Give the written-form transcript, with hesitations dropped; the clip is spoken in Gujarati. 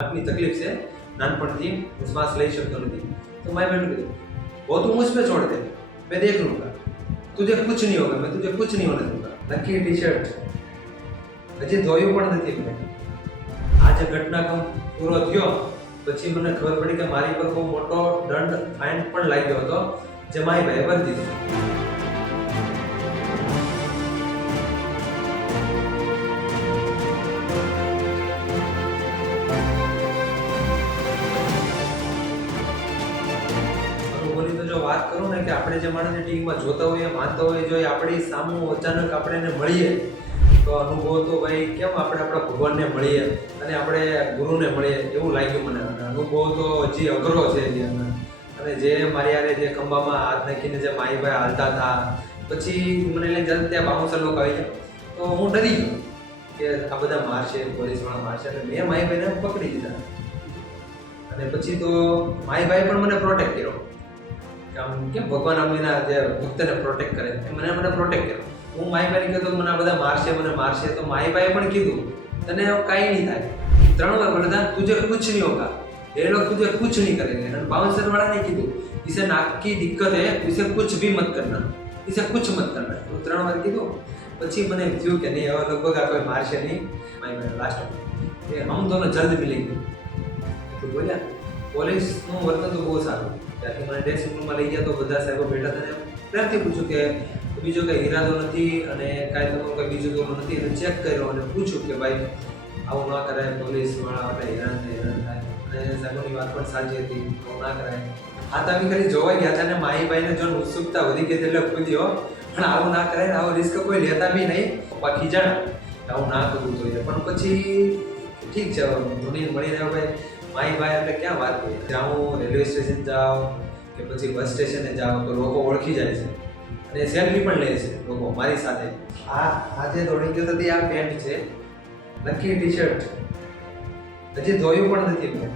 अपनी तकलीफ से नानपणथी श्वास ले सकता नहीं। तो मैं मैंने वो तू मुझ पे छोड़ दे, मैं देख लूंगा, तुझे कुछ नहीं होगा, मैं तुझे कुछ नहीं होने दूंगा। नक्की टी शर्ट हजी धोયું પણ નથી મેં। આ જે ઘટનાક્રમ પૂરો થયો પછી મને ખબર પડી કે મારી પર બહુ મોટો દંડ ફાઇન પણ લાગ્યો હતો જે મારી ભાઈએ ભરી દીધો। વાત કરું ને કે આપણે જે માણસને ટીવીમાં જોતા હોઈએ માનતા હોઈએ જો આપણી સામું અચાનક આપણે એને મળીએ તો અનુભવ તો ભાઈ કેમ આપણે આપણા ભગવાનને મળીએ અને આપણે ગુરુને મળીએ એવું લાગ્યું મને। અને અનુભવ તો હજી અઘરો છે અને જે મારી યારે જે ખંભામાં હાથ નાખીને જે માહીભાઈ હાલતા હતા પછી મને લઈને જતા ત્યાં બાઉન્સર લોકો આવી ગયા તો હું ડરી ગયો કે આ બધા મારશે, પોલીસવાળા મારશે એટલે મેં માહીભાઈને પકડી દીધા। અને પછી તો માહીભાઈ પણ મને પ્રોટેક્ટ કર્યો કેમ ભગવાન અમીના જે ભક્તને પ્રોટેક્ટ કરે મને પ્રોટેક્ટ કર્યો। હું માહીભાઈને કહેતો મને આ બધા મારશે તો માહીભાઈએ પણ કીધું તને કાંઈ નહીં થાય, 3 વાર બોલે તુझे कुछ नहीं होगा, ये लोग तुझे कुछ नहीं करेंगे। અને બાઉન્સર વાળાને કીધું इसे नाक की दिक्कत है, इसे कुछ भी मत करना, इसे कुछ मत करना। હું 3 વાર કીધું પછી મને થયું કે નહીં હવે લગભગ આ કોઈ મારશે નહીં। માહીભાઈ લાસ્ટ એ હમ દોનો જલ્દ મિલેંગે તો બોલ્યા। પોલીસનું વર્તન તો બહુ સારું। ત્યાંથી મને ડ્રેસિંગ રૂમમાં લઈ ગયા તો બધા સાહેબો બેઠા હતા ને પ્રેમથી પૂછ્યું કે બીજો કંઈ ઈરાદો નથી અને કાંઈ તમારું કંઈ બીજું દોરો નથી એને ચેક કર્યો અને પૂછ્યું કે ભાઈ આવું ના કરાય, પોલીસવાળા આપણે હેરાન થાય અને સાહેબોની વાત પણ સાચી હતી, આવું ના કરાય। હા તો અમે ખાલી જોવા ગયા હતા ને માહીભાઈને જો ઉત્સુકતા વધી ગઈ એટલે કૂદ્યો પણ આવું ના કરાય આવો રિસ્ક કોઈ લેતા બી નહીં। પપ્પા ખીજાણા આવું ના કરવું જોઈએ પણ પછી ઠીક છે ધોનીને મળી રહ્યો ભાઈ માહીભાઈ એટલે ક્યાં વાત હોય। જાઉં રેલવે સ્ટેશન જાઓ કે પછી બસ સ્ટેશને જાઓ તો લોકો ઓળખી જાય છે અને સેલ્ફી પણ લે છે લોકો મારી સાથે। આ આજે દોડી ગયો તો આ પેન્ટ છે, નક્કી ટી શર્ટ હજી ધોયું પણ નથી મેં।